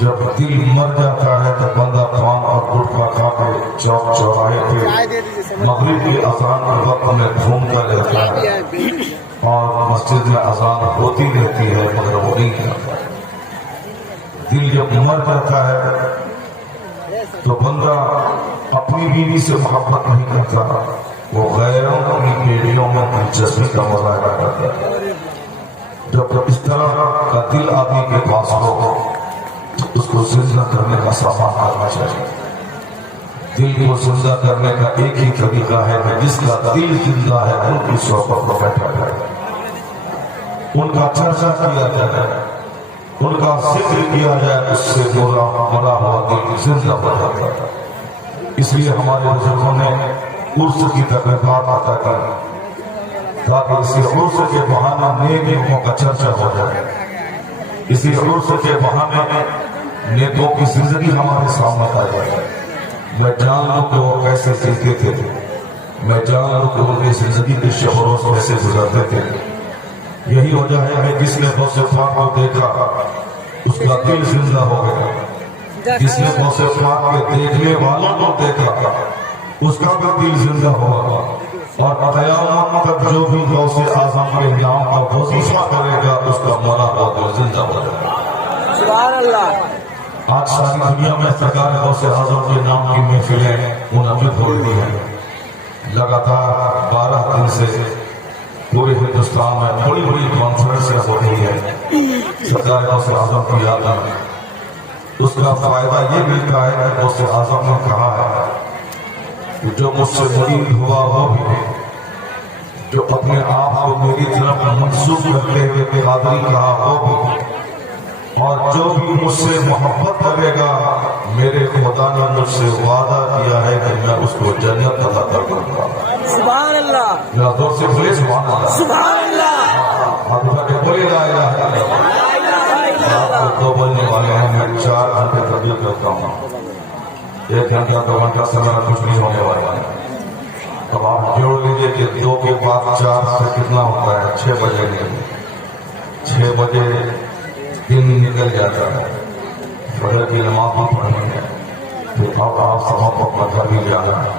جب دل مر جاتا ہے تو بندہ پان اور گٹکا کھا کے چوک چوراہے پہ مغرب کی اذان کے وقت میں گھومتا رہتا ہے اور مسجد میں اذان ہوتی رہتی ہے مگر وہ نہیں کرتا۔ دل جب مر جاتا ہے تو بندہ اپنی بیوی سے محبت نہیں کرتا، وہ غیروں کی بیویوں میں دلچسپی کا مظاہرہ کرتا ہے۔ جب اس طرح کا دل آدمی کے پاس ہو تو اس کو زندہ کرنے کا سامان کرنا چاہیے۔ دل کو زندہ کرنے کا ایک ہی طریقہ ہے کہ جس کا دل زندہ ہے ان کی صحبت کو بیٹھا جائے، ان کا چرچا کیا جائے، ان کا ذکر کیا جائے، اس سے ملا ہوا دل زندہ ہو جاتا ہے۔ اس لیے ہمارے بزرگوں نے عرس کی تقریبات عطا کی تاکہ اسی عرس کے بہانے نیک لوگوں کا چرچا ہو جائے، اسی عرس کے بہانے نیکوں کی زندگی ہمارے سامنے آ جائے۔ میں جان لوں کہ وہ کیسے جیتے تھے، میں جان لوں کہ ان کی زندگی کے شب و روز کیسے گزرتے تھے۔ یہی وجہ ہے کہ جس نے غوث پاک کو دیکھا اس کا دل زندہ ہو گیا، جس نے غوث پاک کے دیکھنے والوں کو دیکھا اس کا بھی دل زندہ ہوگا، اور قیامت تک جو بھی غوث اعظم کے نام کا وظیفہ کرے گا اس کا مرا ہوا دل زندہ ہو جائے گا۔ سبحان اللہ۔ آج ساری دنیا میں سرکار غوث اعظم کے نام کی محفلیں منعقد ہو رہی ہیں، لگاتار 12 دن سے پورے ہندوستان میں بڑی بڑی کانفرنسیں ہو رہی ہے سرکار غوث اعظم کی یاد میں۔ اس کا فائدہ یہ ملتا ہے کہ غوث اعظم نے کہا ہے کہ جو مجھ سے مرید ہوا وہ بھی، جو اپنے آپ کو میری طرف منسوب کرتے ہوئے قادری کہا وہ بھی، اور جو بھی مجھ سے محبت کرے گا میرے خدا نے مجھ سے وعدہ کیا ہے کہ میں اس کو جنت عطا کروں گا۔ سبحان اللہ۔ ذرا زور سے بولے سبحان اللہ۔ سبحان اللہ۔ آپ اٹھا کے بولے لا الہ الا اللہ۔ آپ کو دو بولنے والے ہیں، میں 4 گھنٹے تبلیغ کرتا ہوں، 1 گھنٹہ 2 گھنٹہ سے میرا کچھ نہیں ہونے والا ہے۔ اب آپ جوڑ لیجیے کہ 2 کے بعد 4 سے کتنا ہوتا ہے؟ 6 بجے نکلے، 6 بجے دن نکل جاتا ہے، فجر کی نماز بھی پڑھنی ہے، پھر اب آپ سب کو اپنا گھر بھی لے آنا ہے،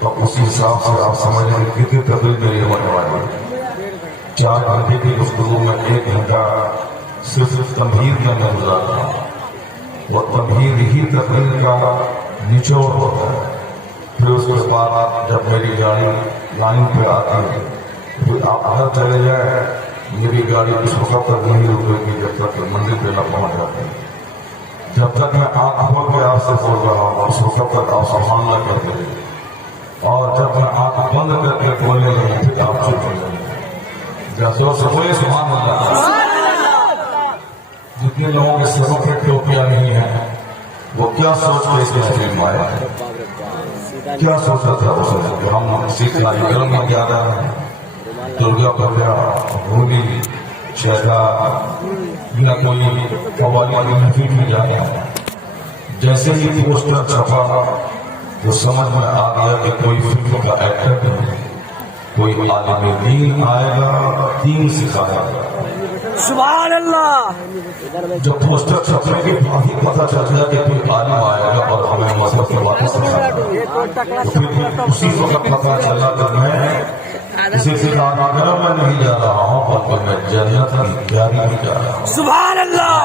تو اسی حساب سے آپ سمجھ لیں کتنی تبلیغ میری ہونے والی ہے۔ 4 گھنٹے کی گفتگو میں 1 گھنٹہ صرف تمہید میں گزارتا ہوں، وہ تمہید ہی تقریر کا نچوڑ ہوتا ہے۔ پھر اس کے بعد جب میری گاڑی لائن پہ آتی ہے پھر آپ گھر چلے جائیں، میری گاڑی اس وقت تک نہیں رکے گی جب تک منڈی پہ نہ پہنچ جاتے ہیں۔ جب تک میں آنکھ کھول کے آپ سے بول رہا ہوں اس وقت تک آپ سبحان اللہ کرتے رہیے، اور جب میں آنکھ بند کر کے بولنے لگوں پھر آپ چپ ہو جائیں۔ زور سے بولے سبحان اللہ۔ جتنے لوگوں کے سروں پہ ٹوپیاں نہیں ہیں وہ کیا سوچ کے اس محفل میں آیا ہے؟ کیا سوچا تھا اس نے کہ ہم سکھ کارکرم میں جا رہے ہیں، درگا پوجا، ہولی، شہدا یا کوئی قوالی کی محفل میں جا رہے ہیں۔ جیسے ہی پوسٹر چھپا تو سمجھ میں آ گیا کہ کوئی فلم کا ایکٹر نہیں، کوئی عالم دین آئے گا، دین سکھائے گا۔ سبحان اللہ۔ جب پوسٹر چھپنے کے بعد ہی پتہ چل گیا کہ کوئی عالم آئے گا اور ہمیں مذہب کی باتیں سکھائے گا، پھر اسی وقت پتہ چلا کہ میں کسی سے کارکرم میں نہیں جا رہا ہوں بلکہ میں جنت کی تیاری میں جا رہا ہوں۔ سبحان اللہ۔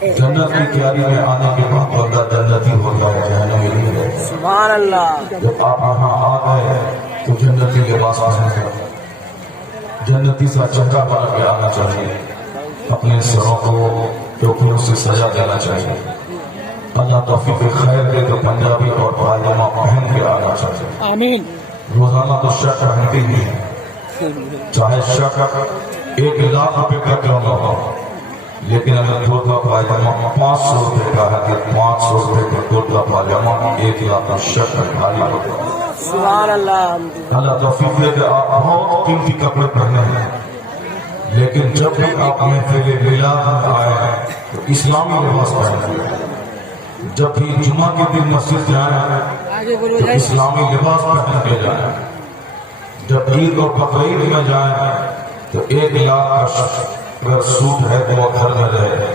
جنت کی تیاری میں آنے کے بعد بندہ جنتی ہو گیا، جہنم میں نہیں رہے۔ سبحان اللہ۔ جب آپ یہاں آ گئے تو جنتی لباس پہن کر جنتی سا چہرہ بنا کے آنا چاہیے، اپنے سروں کو ٹوپیوں سے سجا دینا چاہیے۔ اللہ توفیق خیر دے تو پنجابی اور پائجامہ پہن کے آنا چاہیے۔ آمین۔ روزانہ تو شرٹ پہنتی ہی ہے، چاہے شرٹ 1 لاکھ روپے کا کیوں نہ ہو، لیکن اگر کرتا پائجامہ 500 روپے کا ہے تو 500 روپے کا کرتا پائجامہ 1 لاکھ کا شرٹ بھاری ہوتا ہے۔ سبحان اللہ۔ اللہ توفیق دے کہ آپ بہت قیمتی کپڑے پہنے ہیں، لیکن جب بھی آپ محفل میلاد میں آئے تو اسلامی لباس پہنے، جب بھی جمعہ کے دن مسجد جائیں تو اسلامی لباس پہن کے جائیں، جب عید اور بقرعید میں جائیں تو 1 لاکھ کا اگر سوٹ ہے تو وہ گھر میں رہے،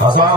1000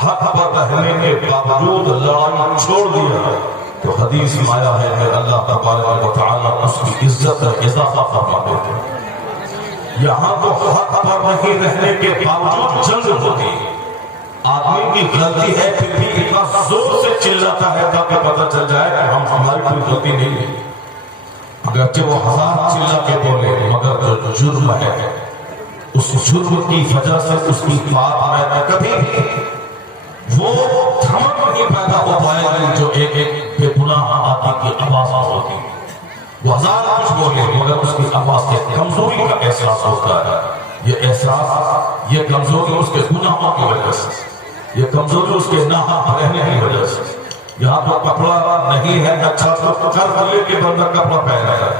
حق پر رہنے کے باوجود لڑائی چھوڑ دیا تو حدیث میں آیا ہے کہ اللہ تبارک و تعالیٰ اس کی عزت میں اضافہ فرما دیتے ہیں۔ یہاں تو حق پر نہیں رہنے کے باوجود جنگ ہوتی، آدمی کی غلطی ہے پھر بھی اتنا زور سے چلاتا ہے تاکہ پتہ چل جائے کہ ہماری کوئی غلطی نہیں ہے، اگرچہ وہ 1000 چلا کے بولے مگر جو جرم ہے اس جرم کی وجہ سے اس کی بات میں کبھی وہ دھمک نہیں پیدا ہو پائے گی جو ایک بے گناہ آدمی کی آواز ہوتی، وہ 1000 کچھ بولے مگر اس کی آواز سے کمزوری کا احساس ہوتا ہے۔ یہ احساس، یہ کمزوری اس کے گناہوں کی وجہ سے، یہ کمزوری اس کے ناحق رہنے کی وجہ سے۔ یہاں تو کپڑا نہیں ہے اچھا تو کر لے کے بندہ کپڑا پہنا ہے،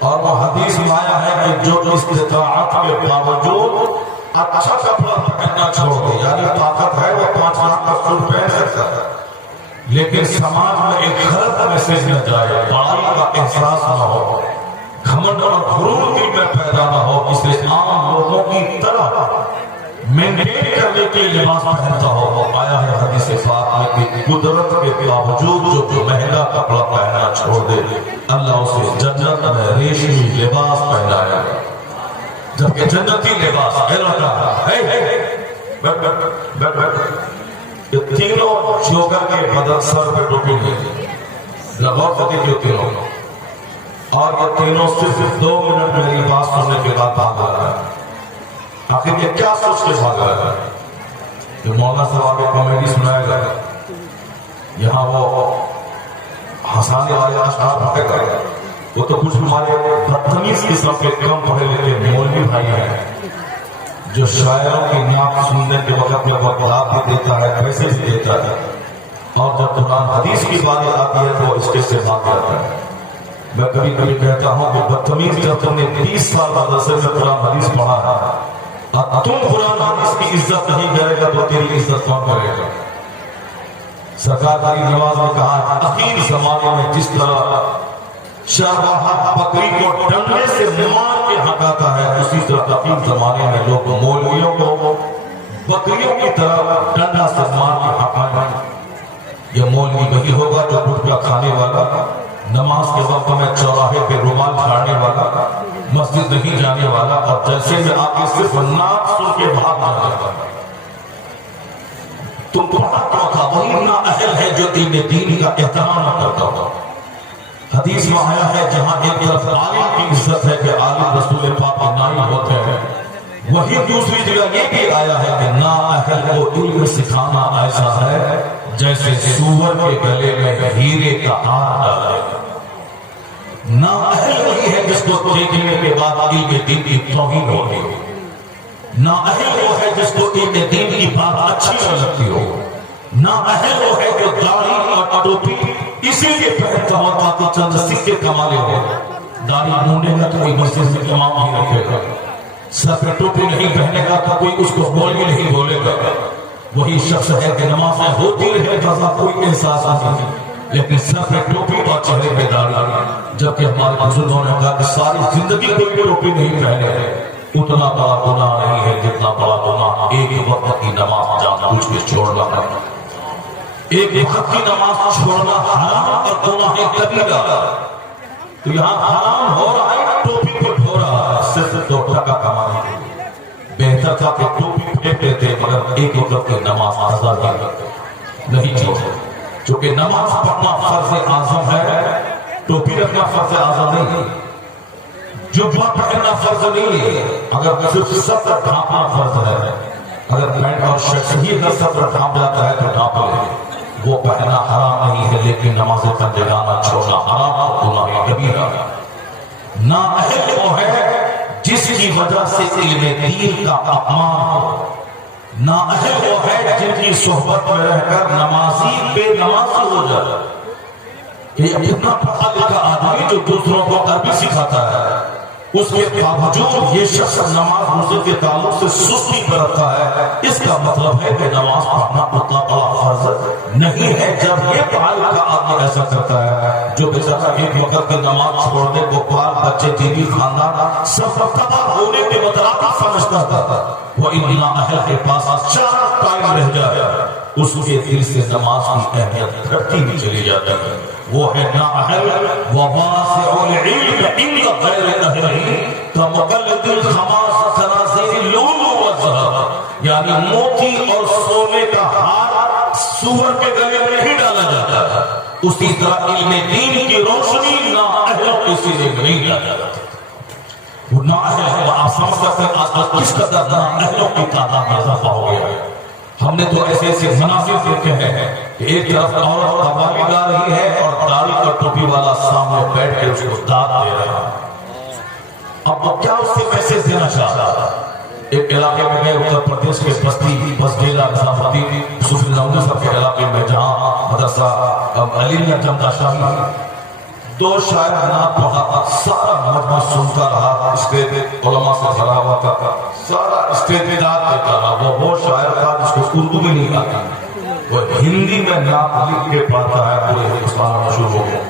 اور وہ حدیث میں آیا ہے کہ جو استطاعت کے باوجود اچھا کپڑا پہننا چھوڑ دے، یعنی طاقت ہے وہ 5 لاکھ کا سوٹ پہن سکتا ہے لیکن سماج میں ایک غلط میسج نہ جائے، بڑائی کا احساس نہ ہو، گھمنڈ اور غرور دل میں پیدا نہ ہو، اس لیے عام لوگوں کی طرح مینٹین کرنے کے لباس پہنتا ہو۔ آیا ہے حدیث پاک میں کہ قدرت کے باوجود جو مہنگا کپڑا پہننا چھوڑ دے اللہ اسے جنت میں ریشمی لباس پہنائے، جبکہ جنتی لباس یہ تینوں جوگر کے بدن سر پہ ٹوپی ہوئی لگور فتی جو تینوں، اور یہ تینوں صرف 2 منٹ میری بات سننے کے بعد بھاگ رہا ہے۔ آخر یہ کیا سوچ کے بھاگ رہا ہے کہ مولانا صاحب آگے کامیڈی سنائے گا، یہاں وہ ہنسانے والے اشعار پڑھے گا، وہ تو کچھ ہمارے بدتمیز قسم کے کم پڑھے لکھے مولوی بھائی ہیں جو شاعروں کی نعت سننے کے وقت میں بتلا بھی دیتا ہے، پیسے بھی دیتا ہے، اور جب قرآن حدیث کی بات آتی ہے تو اس کے سے بات کرتا ہے۔ میں کبھی کبھی کہتا ہوں کہ بدتمیز جب تم نے 20 سال مدرسے میں قرآن حدیث پڑھا ہے اور تم قرآن حدیث کی عزت نہیں کرے گا تو تیری عزت کون کرے گا؟ سرکار غریب نواز نے کہا اخیر زمانے میں جس طرح چرواہا بکری کو ڈنڈے سے مار کے ہٹاتا ہے، اسی طرح اخیر زمانے میں لوگ مولویوں کو بکریوں کی طرح ڈنڈا سے مار کے ہٹائیں۔ یہ مولوی وہی ہوگا جو گٹکا کھانے والا، نماز کے وقت میں چوراہے پہ رومال پھاڑنے والا، مسجد نہیں جانے والا، اور جیسے میں آپ صرف نعت سن کے بھاگ نہ جاتا۔ تم پڑھا تو تھا وہی نااہل ہے جو علم دین کا احترام نہ کرتا ہو۔ حدیث میں آیا ہے جہاں ایک طرف عالم کی عزت ہے کہ عالم رسول پاک کے نائب ہوتے ہیں، وہی دوسری جگہ یہ بھی آیا ہے کہ نااہل کو علم سکھانا ایسا ہے جیسے سور کے گلے میں ہیرے کا ہار ڈالے گا۔ نااہل وہی ہے جس کو دیکھنے کے بعد علم دین کی توہین ہوگی، نااہل وہ ہے جس کو علم دین کی بات اچھی نہ لگتی ہو، نااہل وہ ہے جو داڑھی اور ٹوپی اسی لیے پہنتا ہو تاکہ چند سکے کما لے ہو، داڑھی مونڈے گا تو کوئی مسجد میں امام نہیں رکھے گا، سر پہ ٹوپی نہیں پہنے گا تو کوئی اس کو بول بھی نہیں بولے گا، وہی شخص ہے کہ نمازیں ہوتی رہے جیسا کوئی احساس نہیں، لیکن سر پہ ٹوپی اور چہرے پہ داڑھی، جبکہ ہمارے بزرگوں نے کہا کہ ساری زندگی کوئی ٹوپی نہیں پہنے، اتنا بڑا گناہ نہیں ہے جتنا بڑا گناہ ایک وقت کی نماز جان بوجھ کے چھوڑنا ہے۔ ایک وقت کی نماز چھوڑنا حرام اور گناہ کبیرہ، تو یہاں حرام ہو رہا ہے، ٹوپی کو دھو رہا ہے صرف 2 ٹکا کمانے کے لیے۔ بہتر تھا کہ ٹوپی پھینک دیتے مگر ایک وقت کی نماز آزاد نہیں چھوڑتے، چونکہ نماز پڑھنا فرض اعظم ہے، ٹوپی رکھنا فرض اعظم نہیں، جبہ پہننا فرض نہیں ہے، اگر صرف سطر ڈھانپنا فرض ہے، اگر پینٹ اور شرٹ ہی اگر سطر ڈھانپ جاتا ہے تو ڈھانپ لے، وہ پہننا حرام نہیں ہے، لیکن نماز پنجگانہ چھوڑنا حرام اور گناہ کبیرہ۔ نااہل وہ ہے جس کی وجہ سے علم دین کا اپمان ہو، نااہل وہ ہے جن کی صحبت میں رہ کر نمازی بے نمازی ہو جائے۔ یہ اتنا پڑھا لکھا آدمی جو دوسروں کو عربی سکھاتا ہے، اس کے باوجود یہ شخص نماز روزے کے تعلق سے سستی برتتا ہے، اس کا مطلب ہے کہ نماز پڑھنا اتنا بڑا فرض نہیں ہے۔ جب یہ پڑھا لکھا آدمی ایسا کرتا ہے جو بیچارہ ایک وقت کی نماز چھوڑنے کو بال بچے بیوی خاندان سب تباہ ہونے کے مترادف سمجھتا تھا، وہ ان نااہل کے پاس 4 ٹائم رہ جائے اس کے دل سے نماز کی اہمیت گھٹتی بھی چلی جاتی ہے. وہ ہے نااہل وواسع العلم عند غیر اہلہ کمقلد الخماس تنازیر اللؤلؤ والذهب. یعنی موتی اور سونے کا ہار سور کے گلے میں نہیں ڈالا جاتا ہے، اسی طرح علم دین کی روشنی نااہلوں کے سینے میں نہیں ڈالا جاتا. وہ نااہل ہے، آپ سمجھ سکتے ہیں آج کل کس قدر نااہلوں کی تعداد میں اضافہ ہو گیا ہے. ہم نے تو ایسے ایسے مناظر دیکھے ہیں کہ ایک طرف عورت قوالی گا رہی ہے اور داڑھی اور ٹوپی والا سامنے بیٹھ کے اس کو داد دے رہا ہے. اب وہ کیا اس سے میسج دینا چاہتا ہے؟ ایک علاقے میں گئے اتر پردیش کے بستی بسڈیلا نظام الدین صوفی نظام صاحب کے علاقے میں جہاں مدرسہ علیمیہ جمدہ شاہی دو شاعر نعت پڑھا، سارا مجمع سنتا رہا، اسٹیج علماء سے بھرا ہوا تھا، سارا اسٹیج نعت دیتا رہا. وہ شاعر تھا جس کو اردو بھی نہیں آتی، وہ ہندی میں نعت لکھ کے پڑھتا ہے، پورے ہندوستان میں مشہور ہو گیا.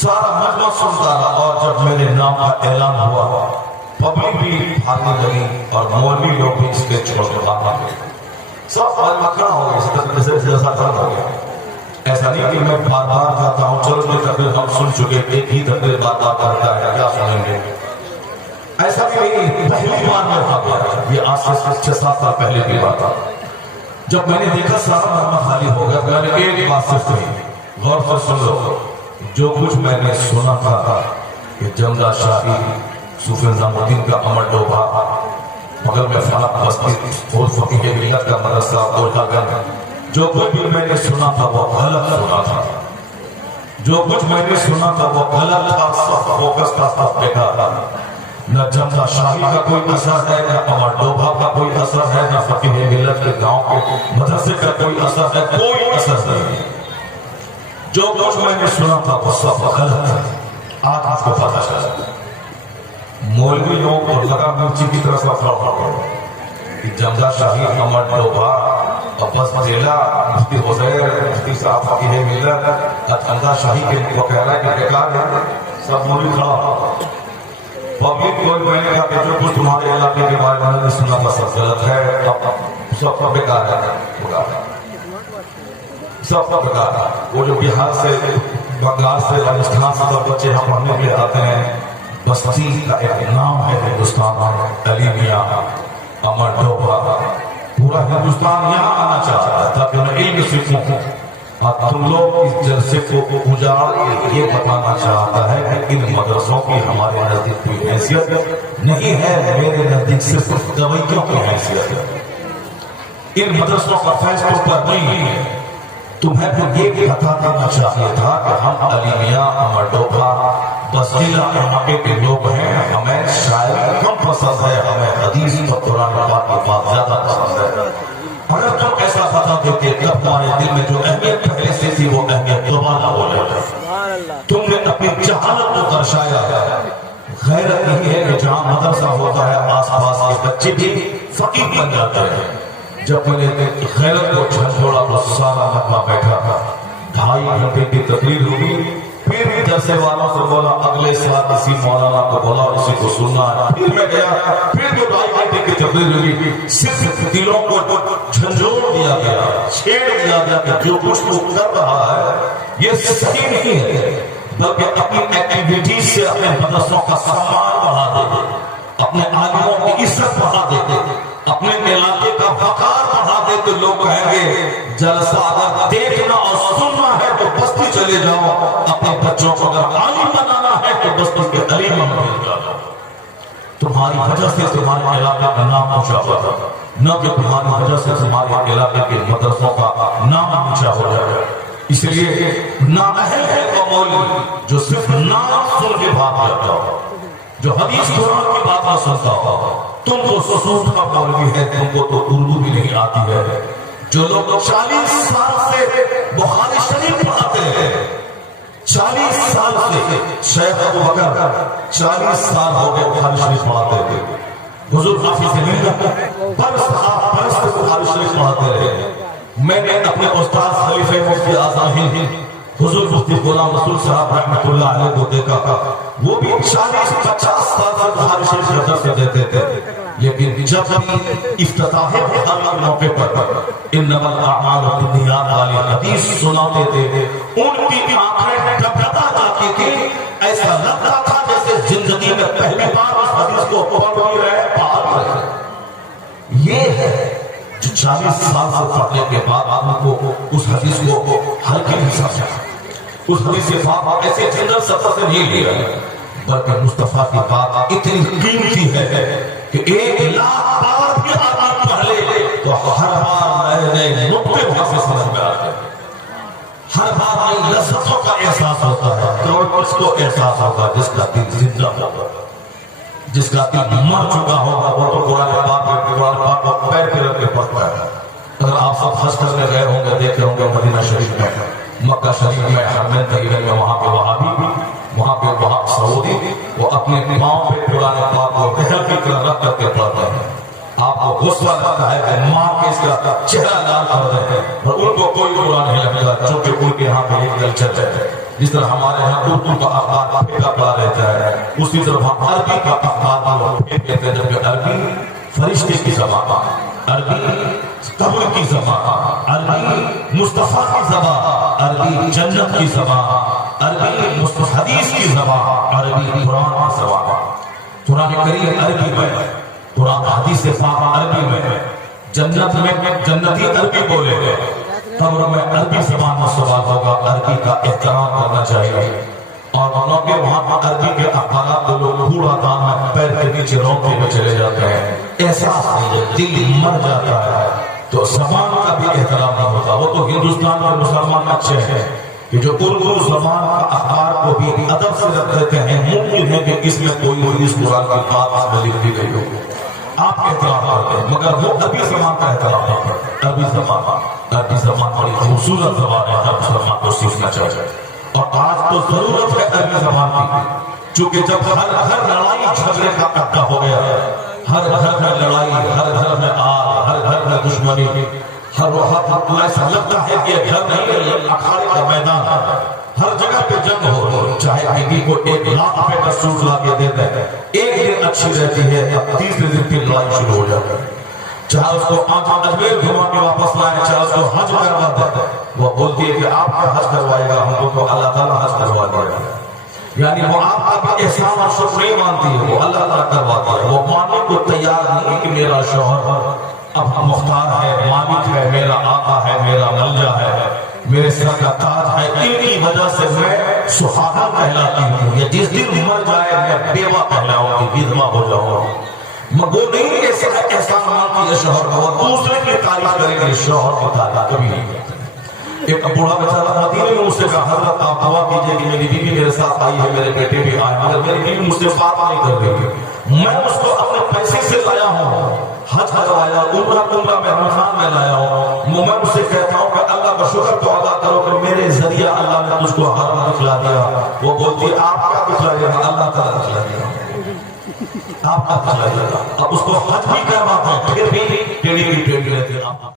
سارا مجمع سنتا رہا اور جب میرے نام کا اعلان ہوا پبلک بھی بھاگنے لگی اور مولوی لوگ بھی اسٹیج چھوڑ کر بھاگنے لگے. سب مکڑا ہو گیا، جیسا درد ہو گیا. ایسا نہیں کہ میں بار بار کہتا ہوں چلو یہ تقریر ہم سن چکے، ایک ہی تقریر بار بار کرتا ہے، کیا سنیں گے. ایسا بھی نہیں، پہلی بار میں بھاگ گیا. یہ آج سے 6-7 سال پہلے کی بات ہے. جب میں نے دیکھا سارا مرمہ خالی ہو گیا، میں نے ایک بات صرف کہی، غور سے سن لو. جو کچھ میں نے سنا تھا کہ جمدہ شاہی صوفی نظام الدین کا امر ڈوبا، بغل میں فلک بستی اور فقیہ ملت کا مدرسہ گولکا گنج، جو کچھ بھی میں نے سنا تھا وہ غلط سنا تھا. جو کچھ میں نے سنا تھا وہ غلط تھا، سب فوکس تھا، سب بیکار تھا. نہ جمدہ شاہی کا کوئی اثر ہے، نہ امر ڈوبا کا کوئی اثر ہے، نہ فقیہ ملت کے گاؤں کے مدرسے کا کوئی اثر ہے، کوئی اثر نہیں. جو کچھ میں نے سنا تھا وہ سب غلط ہے. آج آپ کو پتہ چلا مولوی لوگ کو لگا مرچی کی طرف افراد ہو کہ جمدہ شاہی امر ڈوبا بس جیلا مفتی حسین مفتی صاحب فقیہ ملت جمدہ شاہی کے وہ کہہ رہا ہے کہ بیکار ہے. سب مولوی کھڑا ہو. پبلک کو میں نے کہا کہ جو کچھ تمہارے علاقے کے بارے میں نے سنا تھا سب غلط ہے، سب کا بیکار ہے، سب کا بیکار ہے. وہ جو بہار سے بنگال سے راجستھان سے سب بچے ہم پڑھنے کے لیے آتے ہیں، بستی کا ایک نام ہے ہندوستان میں، علیمیہ امر ڈوبا. پورا ہندوستان یہاں آنا چاہتا ہے تاکہ میں علم سیکھوں. اور تم لوگ اس جلسے کو اجاڑ کے یہ بتانا چاہتا ہے کہ ان مدرسوں کی ہمارے نزدیک کوئی حیثیت نہیں ہے، میرے نزدیک صرف دوائیوں کی حیثیت ہے. ان مدرسوں کا فیصلوں پر نہیں ہے. تمہیں تو یہ پتا کرنا چاہیے تھا کہ ہم علیمیہ امر ڈوبا بسیلہ علاقے کے لوگ ہیں، ہمیں شاعری کم پسند ہے، ہمیں حدیث اور قرآن پاک کی بات زیادہ پسند ہے. اگر تم ایسا بتا دیتے تب تمہارے دل میں جو اہمیت پہلے سے تھی وہ اہمیت دوبارہ ہو جاتی. تم نے اپنی جہالت کو درشایا. غیرت نہیں ہے کہ جہاں مدرسہ ہوتا ہے آس پاس کے بچے بھی فقیر بن جاتے ہیں. جب میں نے غیرت کو جھنجھوڑا تو سارا مجمع بیٹھا تھا. 2.5 گھنٹے کی تقریر ہوئی. پھر جلسے والوں سے بولا اگلے سال اسی مولانا کو بولا اسی کو سننا ہے. پھر میں گیا، پھر جو 2.5 گھنٹے کی تقریر ہوئی. صرف دلوں کو جھنجھوڑ دیا گیا، چھیڑ دیا گیا کہ جو کچھ تو کر رہا ہے یہ صحیح نہیں ہے، بلکہ اپنی ایکٹیویٹیز سے اپنے مدرسوں کا سامان بڑھا دے، اپنے عالموں کی عزت بڑھا دیتے، اپنے علاقے کا وقار بڑھا دے. تو لوگ کہیں گے جلسہ اگر دیکھنا اور سننا ہے تو بستی چلے جاؤ، اپنے بچوں کو اگر عالم بنانا ہے تو بستی کے علیمہ میں بھیج جاؤ. تمہاری وجہ سے تمہارے علاقے کا نام اونچا ہوا تھا، نہ کہ تمہاری وجہ سے تمہارے علاقے کے مدرسوں کا نام اونچا ہو جائے. اس لیے نااہل ہے وہ مولوی جو صرف نام سن کے بھاگ جاتا ہو، جو حدیث قرآن کی بات نہ سنتا ہو. تم تو سسود کا مولوی ہے، تم کو تو اردو بھی نہیں آتی ہے. جو لوگ 40 سال سے بخاری شریف پڑھاتے ہیں، 40 سال سے شیخ ابو بکر 40 سال ہو گئے بخاری شریف پڑھاتے تھے. حضور حافظ برس بخاری شریف پڑھاتے رہے. میں نے اپنے استاد خلیفہ مفتی اعظم ہند حضور مفتی غلام رسول صاحب رحمۃ اللہ علیہ کو دیکھا، وہ بھی 40-50 سال سے بخاری شریف کا درس دیتے تھے. لیکن جب افتتاح کے موقع پر انمل اعمال بالنیات والی حدیث سناتے تھے، ان کی آنکھیں ٹھٹھا جاتی تھی، ایسا لگتا تھا جیسے زندگی میں پہلی بار اس حدیث کو پڑھ بھی رہے پڑھ رہے۔ یہ ہے جو 40 سال سے پڑھنے کے بعد آپ کو اس حدیث کو ہلکے نہیں سمجھا، اس حدیث کے بعد ایسے جنرل سطح سے نہیں لیا، بلکہ مصطفیٰ کی بات اتنی قیمتی ہے کہ 1,00,000 بار بھی آدمی پڑھ لے تو ہر بار نئے نئے نقطے وہاں سے سمجھ میں آتے ہیں، ہر بار نئی لذتوں کا احساس ہوتا ہے۔ تو اس کو احساس ہوگا جس کا دل زندہ ہوگا، جس کا دل مر چکا ہوگا، وہ تو قرآن پاک کو پیر پہ رکھ کے پڑھتا ہے۔ اگر آپ سب حج کرنے گئے ہوں گے، دیکھے ہوں گے مدینہ شریف میں، مکہ شریف میں، حرمین طیبین میں، وہاں پہ وہابی، وہاں پہ وہاں سعودی، وہ اپنے پاؤں پہ قرآن پاک کو پہل کی طرح رکھ کر کے پڑھتے ہیں۔ آپ کو غصہ لگتا ہے کہ ماں کے اس کا چہرہ لال کر رہے ہیں، اور ان کو کوئی قرآن نہیں لگتا، چونکہ ان کے یہاں پہ ایک کلچر ہے۔ جس طرح ہمارے یہاں اردو کا اخبار پھیکا پڑا رہتا ہے، اسی طرح ہم عربی کا اخبار پھیک لیتے ہیں، جبکہ عربی فرشتے کی زبان، عربی قبر کی زبان، عربی مصطفیٰ کی زبان، عربی جنت کی زبان، عربی حدیث کی زبان، عربی قرآن کی زبان۔ قرآن کریم عربی میں، قرآن حدیث پاک عربی میں، جنت میں جنتی عربی بولے گے، قبر میں عربی زبان میں سوال ہوگا، عربی کا احترام کرنا چاہیے۔ اور وہاں عربی کے اخبارات کو لوگ کوڑا دان میں پیر کے نیچے روکے میں چلے جاتے ہیں، احساس نہیں، دل مر جاتا ہے، تو زبان کا بھی احترام نہیں ہوتا۔ وہ تو ہندوستان میں مسلمان اچھے ہیں کہ جو اردو زبان کا اخبار کو بھی ادب سے رکھ دیتے ہیں، ممکن ہے کہ اس میں کوئی اس قرآن کی بات اس میں لکھ دی گئی ہو، آپ احترام کرتے ہیں، مگر وہ عربی زبان کا احترام نہیں کرتے۔ عربی زبان بڑی خوبصورت زبان ہے، ہر مسلمان کو سیکھنا چاہیے، اور آج تو ضرورت ہے عربی زبان کی، چونکہ جب ہر گھر لڑائی جھگڑے کا اڈا ہو گیا ہے، ہر گھر میں لڑائی، ہر گھر میں آگ، ہر گھر میں دشمنی، ہر وقت ایسا لگتا ہے کہ گھر نہیں اکھاڑے کا میدان ہے، ہر جگہ پہ جنگ ہو، چاہے بیوی کو 1,00,000 کا سوٹ لا کے دیتے ہیں، ایک دن اچھی رہتی ہے، اب تیسرے دن پھر لڑائی شروع ہو جاتی ہے، چاہے اس کو اجمیر گھما کے واپس لائیں، چاہے اس کو حج کروا دیں، وہ بولتی ہے کہ آپ کا حج کروائے گا، ہم کو تو اللہ تعالیٰ حج کروا دے گا، یعنی وہ آپ کا بھی احسان اور شکر نہیں مانتی ہے، وہ اللہ تعالیٰ کرواتا ہے، وہ ماننے کو تیار نہیں کہ میرا شوہر اب مختار ہے، مالک ہے، میرا آقا ہے، میرا ملجا ہے، میرے سر کا تاج ہے، انہی وجہ سے میں سہاگا کہلاتی ہوں، یا جس دن مر جائے میں بیوہ کہلاؤں گی، بیدما ہو جاؤں گا، وہ نہیں ایسا احسان مانتی ہے شوہر کو، وہ دوسرے کی تعریف کریں گے، شوہر کی تعریف کبھی نہیں کرتے۔ ایک بوڑھا بیچارہ مدینے میں مجھ سے کہا، حضرت آپ دعا کیجئے کہ میری بیوی میرے ساتھ آئی ہے، میرے بیٹے بھی آئے، مگر میری بیوی مجھ سے بات نہیں کر رہی، میں اس کو اپنے پیسے سے لایا ہوں، حج کروایا، عمرہ میں رمضان میں لایا ہوں، میں اس سے کہتا ہوں کہ اللہ کا شکر تو ادا کرو کہ میرے ذریعہ اللہ نے تجھ کو حرم دکھلا دیا۔ وہ بولتی آپ کیا دکھلا دیا؟ اللہ تعالیٰ دکھلا دیا، آپ کا دکھلا دیا۔ اب اس کو حج بھی کرواتے ہیں، پھر بھی ٹیڑھی کی ٹیڑھی لیتے ہیں۔